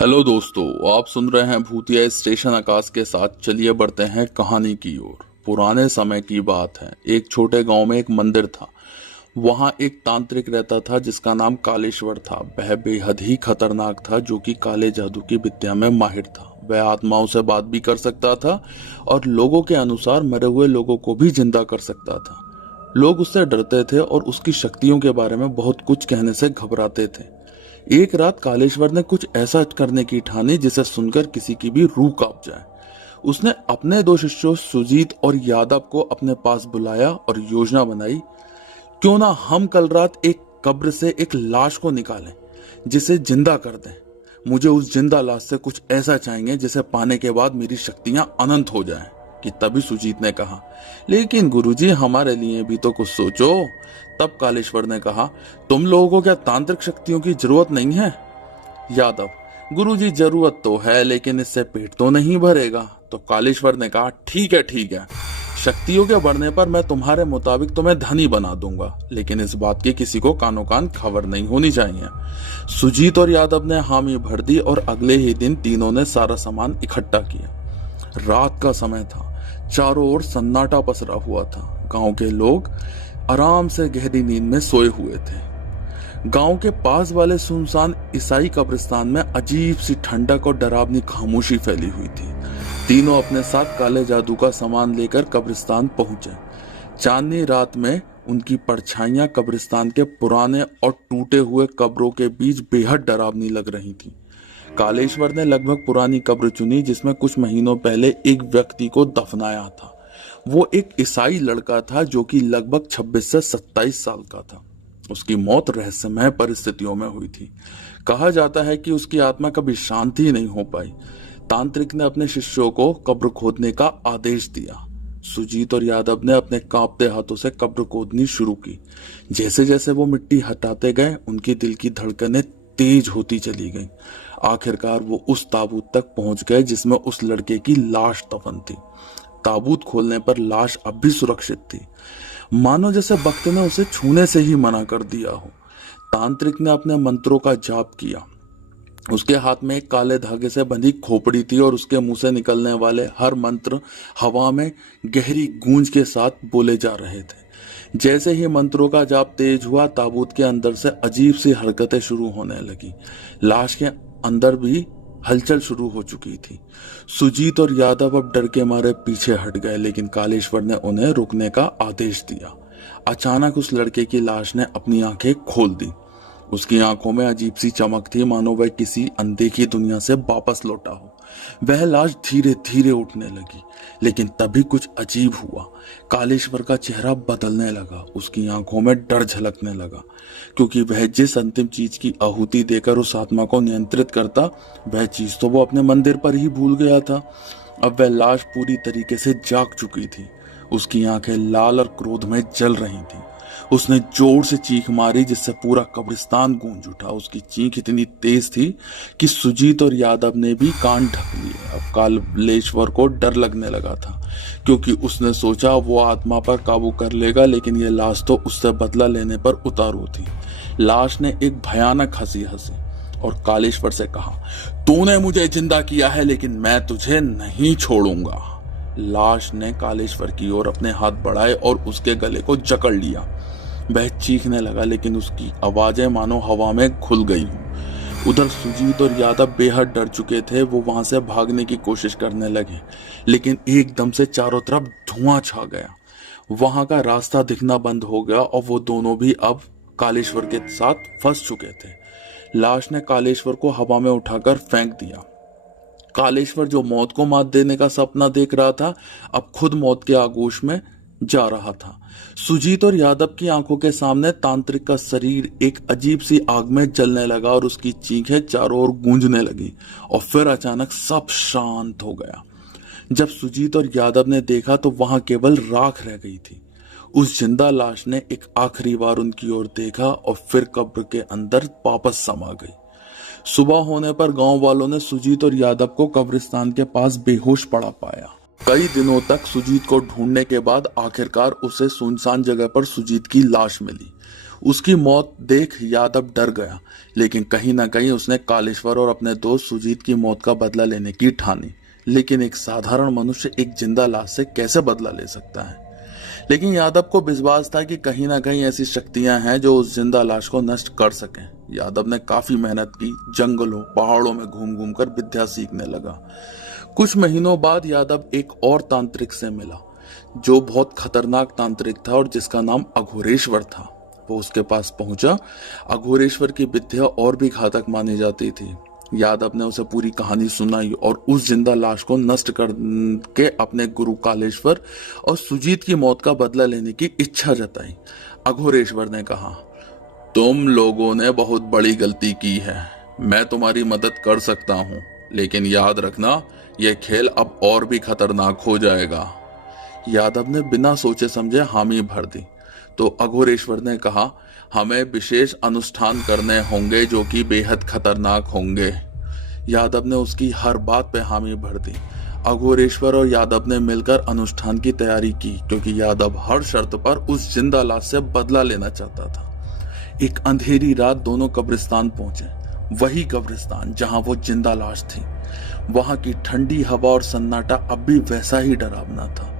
Hello दोस्तों, आप सुन रहे हैं भूतिया स्टेशन आकाश के साथ। चलिए बढ़ते हैं कहानी की ओर। पुराने समय की बात है। एक छोटे गांव में एक मंदिर था। वहां एक तांत्रिक रहता था जिसका नाम कालेश्वर था। वह बेहद ही खतरनाक था, जो कि काले जादू की विद्या में माहिर था। वह आत्माओं से बात भी कर सकता था और लोगों के अनुसार मरे हुए लोगों को भी जिंदा कर सकता था। लोग उससे डरते थे और उसकी शक्तियों के बारे में बहुत कुछ कहने से घबराते थे। एक रात कालेश्वर ने कुछ ऐसा करने की ठानी जिसे सुनकर किसी की भी रूह कांप जाए। उसने अपने दो शिष्यों सुजीत और यादव को अपने पास बुलाया और योजना बनाई। क्यों ना हम कल रात एक कब्र से एक लाश को निकालें, जिसे जिंदा कर दें। मुझे उस जिंदा लाश से कुछ ऐसा चाहिए जिसे पाने के बाद मेरी शक्तियां अनंत हो जाएं। कि तभी सुजीत ने कहा, लेकिन गुरुजी, हमारे लिए भी तो कुछ सोचो। तब कालेश्वर ने कहा, तुम लोगों को क्या तांत्रिक शक्तियों की जरूरत नहीं है? यादव, गुरुजी, जरूरत तो है, लेकिन इससे पेट तो नहीं भरेगा। तो कालेश्वर ने कहा, ठीक है ठीक है, शक्तियों के बढ़ने पर मैं तुम्हारे मुताबिक तुम्हें धनी बना दूंगा, लेकिन इस बात की किसी को कानो कान खबर नहीं होनी चाहिए। सुजीत और यादव ने हामी भर दी और अगले ही दिन तीनों ने सारा सामान इकट्ठा किया। रात का समय था। चारों ओर सन्नाटा पसरा हुआ था। गांव के लोग आराम से गहरी नींद में सोए हुए थे। गांव के पास वाले सुनसान ईसाई कब्रिस्तान में अजीब सी ठंडक और डरावनी खामोशी फैली हुई थी। तीनों अपने साथ काले जादू का सामान लेकर कब्रिस्तान पहुंचे। चांदनी रात में उनकी परछाइयां कब्रिस्तान के पुराने और टूटे हुए कब्रों के बीच बेहद डरावनी लग रही थी। कालेश्वर ने लगभग पुरानी कब्र चुनी जिसमें कुछ महीनों पहले एक व्यक्ति को दफनाया था। वो एक ईसाई लड़का था जो कि लगभग 26 से 27 साल का था। उसकी मौत रहस्यमय परिस्थितियों में हुई थी। कहा जाता है कि उसकी आत्मा कभी शांति ही नहीं हो पाई। तांत्रिक ने अपने शिष्यों को कब्र खोदने का आदेश दिया। सुजीत और यादव ने अपने कांपते हाथों से कब्र खोदनी शुरू की। जैसे जैसे वो मिट्टी हटाते गए, उनकी दिल की धड़कनें तेज होती चली गईं। आखिरकार वो उस ताबूत तक पहुंच गए जिसमें उस लड़के की लाश दफन थी। ताबूत खोलने पर लाश अब भी सुरक्षित थी, मानो जैसे वक्त ने उसे छूने से ही मना कर दिया हो। तांत्रिक ने अपने मंत्रों का जाप किया। उसके हाथ में एक काले धागे से बंधी खोपड़ी थी और उसके मुंह से निकलने वाले हर मंत्र हवा में गहरी गूंज के साथ बोले जा रहे थे। जैसे ही मंत्रों का जाप तेज हुआ, ताबूत के अंदर से अजीब सी हरकतें शुरू होने लगी। लाश के अंदर भी हलचल शुरू हो चुकी थी। सुजीत और यादव अब डर के मारे पीछे हट गए, लेकिन कालेश्वर ने उन्हें रुकने का आदेश दिया। अचानक उस लड़के की लाश ने अपनी आंखें खोल दी। उसकी आंखों में अजीब सी चमक थी, मानो वह किसी अनदेखी दुनिया से वापस लौटा हो। वह लाश धीरे धीरे उठने लगी, लेकिन तभी कुछ अजीब हुआ। कालेश्वर का चेहरा बदलने लगा। उसकी आंखों में डर झलकने लगा, क्योंकि वह जिस अंतिम चीज की आहुति देकर उस आत्मा को नियंत्रित करता, वह चीज तो वो अपने मंदिर पर ही भूल गया था। अब वह लाश पूरी तरीके से जाग चुकी थी। उसकी आंखें लाल और क्रोध में जल रही थी। उसने जोर से चीख मारी जिससे पूरा कब्रिस्तान गूंज उठा। उसकी चीख इतनी तेज थी कि सुजीत और यादव ने भी कान ढक लिए। अब कालेश्वर को डर लगने लगा था, क्योंकि उसने सोचा वो आत्मा पर काबू कर लेगा, लेकिन ये लाश तो उससे बदला लेने पर उतारू थी। लाश ने एक भयानक हंसी हंसी और कालेश्वर से कहा, तूने मुझे जिंदा किया है, लेकिन मैं तुझे नहीं छोड़ूंगा। लाश ने कालेश्वर की ओर अपने हाथ बढ़ाए और उसके गले को जकड़ लिया। वह चीखने लगा, लेकिन उसकी आवाजें मानो हवा में घुल गई हूं। उधर सुजीत और यादव बेहद डर चुके थे। वो वहां से भागने की कोशिश करने लगे, लेकिन एकदम से चारों तरफ धुआं छा गया। वहां का रास्ता दिखना बंद हो गया और वो दोनों भी अब कालेश्वर के साथ फंस चुके थे। लाश ने कालेश्वर को हवा में उठाकर फेंक दिया। कालेश्वर, जो मौत को मात देने का सपना देख रहा था, अब खुद मौत के आगोश में जा रहा था। सुजीत और यादव की आंखों के सामने तांत्रिक का शरीर एक अजीब सी आग में जलने लगा और उसकी चीखें चारों ओर गूंजने लगी, और फिर अचानक सब शांत हो गया। जब सुजीत और यादव ने देखा तो वहां केवल राख रह गई थी। उस जिंदा लाश ने एक आखिरी बार उनकी ओर देखा और फिर कब्र के अंदर वापस समा गई। सुबह होने पर गांव वालों ने सुजीत और यादव को कब्रिस्तान के पास बेहोश पड़ा पाया। कई दिनों तक सुजीत को ढूंढने के बाद आखिरकार उसे सुनसान जगह पर सुजीत की लाश मिली। उसकी मौत देख यादव डर गया, लेकिन कहीं ना कहीं उसने कालेश्वर और अपने दोस्त सुजीत की मौत का बदला लेने की ठानी। लेकिन एक साधारण मनुष्य एक जिंदा लाश से कैसे बदला ले सकता है? लेकिन यादव को विश्वास था कि कहीं ना कहीं ऐसी शक्तियां हैं जो उस जिंदा लाश को नष्ट कर सकें। यादव ने काफी मेहनत की, जंगलों पहाड़ों में घूम घूम कर विद्या सीखने लगा। कुछ महीनों बाद यादव एक और तांत्रिक से मिला जो बहुत खतरनाक तांत्रिक था और जिसका नाम अघोरेश्वर था। वो उसके पास पहुंचा। अघोरेश्वर की विद्या और भी घातक मानी जाती थी। यादव ने उसे पूरी कहानी सुनाई और उस जिंदा लाश को नष्ट करके अपने गुरु कालेश्वर और सुजीत की मौत का बदला लेने की इच्छा जताई। अघोरेश्वर ने कहा, तुम लोगों ने बहुत बड़ी गलती की है, मैं तुम्हारी मदद कर सकता हूँ, लेकिन याद रखना यह खेल अब और भी खतरनाक हो जाएगा। यादव ने बिना सोचे समझे हामी भर दी। तो अघोरेश्वर ने कहा, हमें विशेष अनुष्ठान करने होंगे जो कि बेहद खतरनाक होंगे। यादव ने उसकी हर बात पे हामी भर दी। अघोरेश्वर और यादव ने मिलकर अनुष्ठान की तैयारी की, क्योंकि यादव हर शर्त पर उस जिंदा लाश से बदला लेना चाहता था। एक अंधेरी रात दोनों कब्रिस्तान पहुंचे, वही कब्रिस्तान जहां वो जिंदा लाश थी। वहां की ठंडी हवा और सन्नाटा अब भी वैसा ही डरावना था।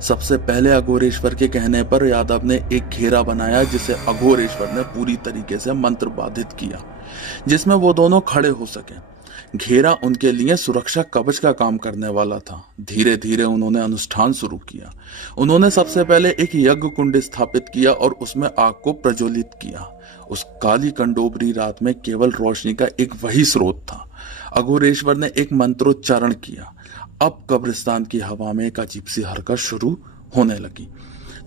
सबसे पहले अघोरेश्वर के कहने पर यादव ने एक घेरा बनाया जिसे अघोरेश्वर ने पूरी तरीके से मंत्र बाधित किया, जिसमें वो दोनों खड़े हो सके। घेरा उनके लिए सुरक्षा कवच का काम करने वाला था। धीरे धीरे उन्होंने अनुष्ठान शुरू किया। उन्होंने सबसे पहले एक यज्ञ कुंड स्थापित किया और उसमें आग को प्रज्वलित किया। उस काली कंडोबरी रात में केवल रोशनी का एक वही स्रोत था। अघोरेश्वर ने एक मंत्रोच्चारण किया। अब कब्रिस्तान की हवा में एक अजीब सी हरकत शुरू होने लगी।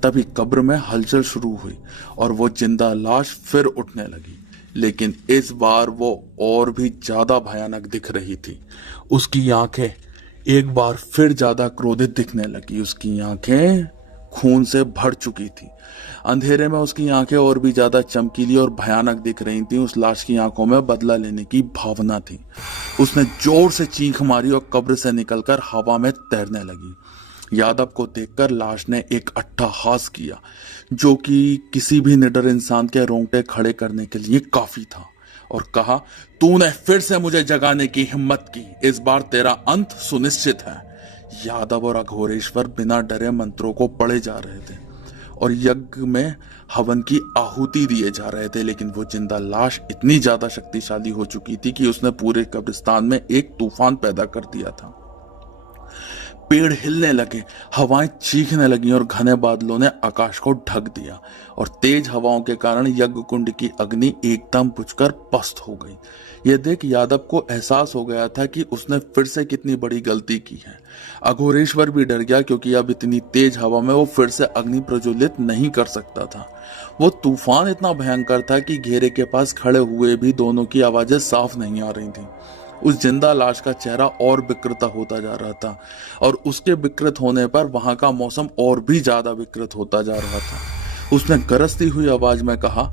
तभी कब्र में हलचल शुरू हुई और वो जिंदा लाश फिर उठने लगी, लेकिन इस बार वो और भी ज्यादा भयानक दिख रही थी। उसकी आंखें एक बार फिर ज्यादा क्रोधित दिखने लगी। उसकी आंखें खून से भर चुकी थी। अंधेरे में उसकी आंखें और भी ज्यादा चमकीली और भयानक दिख रही थीं। उस लाश की आंखों में बदला लेने की भावना थी। उसने जोर से चीख मारी और कब्र से निकलकर हवा में तैरने लगी। यादव को देखकर लाश ने एक अट्टहास किया, जो कि किसी भी निडर इंसान के रोंगटे खड़े करने के लिए काफी था, और कहा, तूने फिर से मुझे जगाने की हिम्मत की, इस बार तेरा अंत सुनिश्चित है। यादव और अघोरेश्वर बिना डरे मंत्रों को पढ़े जा रहे थे और यज्ञ में हवन की आहुति दिए जा रहे थे, लेकिन वो जिंदा लाश इतनी ज्यादा शक्तिशाली हो चुकी थी कि उसने पूरे कब्रिस्तान में एक तूफान पैदा कर दिया था। पेड़ हिलने लगे, हवाएं चीखने लगी और घने बादलों ने आकाश को ढक दिया, और तेज हवाओं के कारण यज्ञ कुंड की अग्नि एकदम बुझकर पस्त हो गई। यह देख यादव को एहसास हो गया था कि उसने फिर से कितनी बड़ी गलती की है। अघोरेश्वर भी डर गया, क्योंकि अब इतनी तेज हवा में वो फिर से अग्नि प्रज्वलित नहीं कर सकता था। वो तूफान इतना भयंकर था कि घेरे के पास खड़े हुए भी दोनों की आवाजें साफ नहीं आ रही थी। उस जिंदा लाश का चेहरा और विकृत होता जा रहा था, और उसके विकृत होने पर वहां का मौसम और भी ज्यादा विकृत होता जा रहा था। उसने गरजती हुई आवाज में कहा,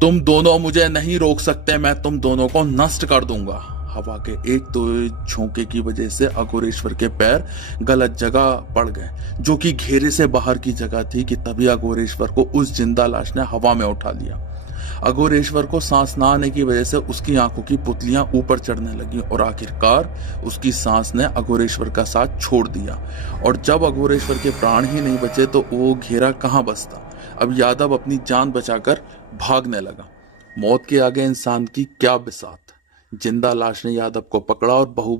तुम दोनों मुझे नहीं रोक सकते, मैं तुम दोनों को नष्ट कर दूंगा। हवा के एक दो झोंके की वजह से अघोरेश्वर के पैर गलत जगह पड़ गए, जो कि घेरे से बाहर की जगह थी, कि तभी अघोरेश्वर को उस जिंदा लाश ने हवा में उठा लिया। अघोरेश्वर को सांस ना आने की वजह से उसकी आंखों की पुतलियां ऊपर चढ़ने लगी, और आखिरकार उसकी सांस ने अघोरेश्वर का साथ छोड़ दिया। और जब अघोरेश्वर के प्राण ही नहीं बचे तो वो घेरा कहां बचता। अब यादव अपनी जान बचाकर भागने लगा। मौत के आगे इंसान की क्या बिसात। जिंदा लाश ने यादव को पकड़ा और बहु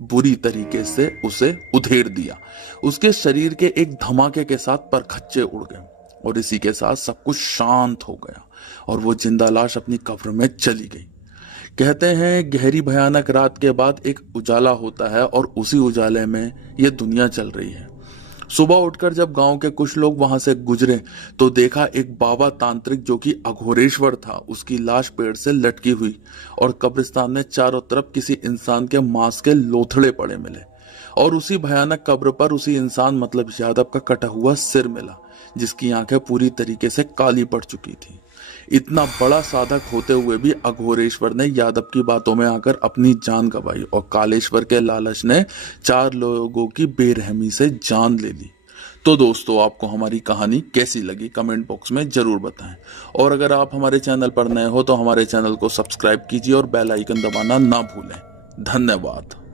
बुरी तरीके से उसे उधेड़ दिया। उसके शरीर के एक धमाके के साथ परखच्चे उड़ गए, और इसी के साथ सब कुछ शांत हो गया, और वो जिंदा लाश अपनी कब्र में चली गई। कहते हैं गहरी भयानक रात के बाद एक उजाला होता है, और उसी उजाले में ये दुनिया चल रही है। सुबह उठकर जब गांव के कुछ लोग वहां से गुजरे तो देखा एक बाबा तांत्रिक, जो कि अघोरेश्वर था, उसकी लाश पेड़ से लटकी हुई, और कब्रिस्तान में चारों तरफ किसी इंसान के मांस के लोथड़े पड़े मिले, और उसी भयानक कब्र पर उसी इंसान मतलब यादव का कटा हुआ सिर मिला, जिसकी आंखें पूरी तरीके से काली पड़ चुकी थी। इतना बड़ा साधक होते हुए भी अघोरेश्वर ने यादव की बातों में आकर अपनी जान गंवाई, और कालेश्वर के लालच ने 4 लोगों की बेरहमी से जान ले ली। तो दोस्तों, आपको हमारी कहानी कैसी लगी कमेंट बॉक्स में जरूर बताएं। और अगर आप हमारे चैनल पर नए हो तो हमारे चैनल को सब्सक्राइब कीजिए और बेल आइकन दबाना ना भूलें। धन्यवाद।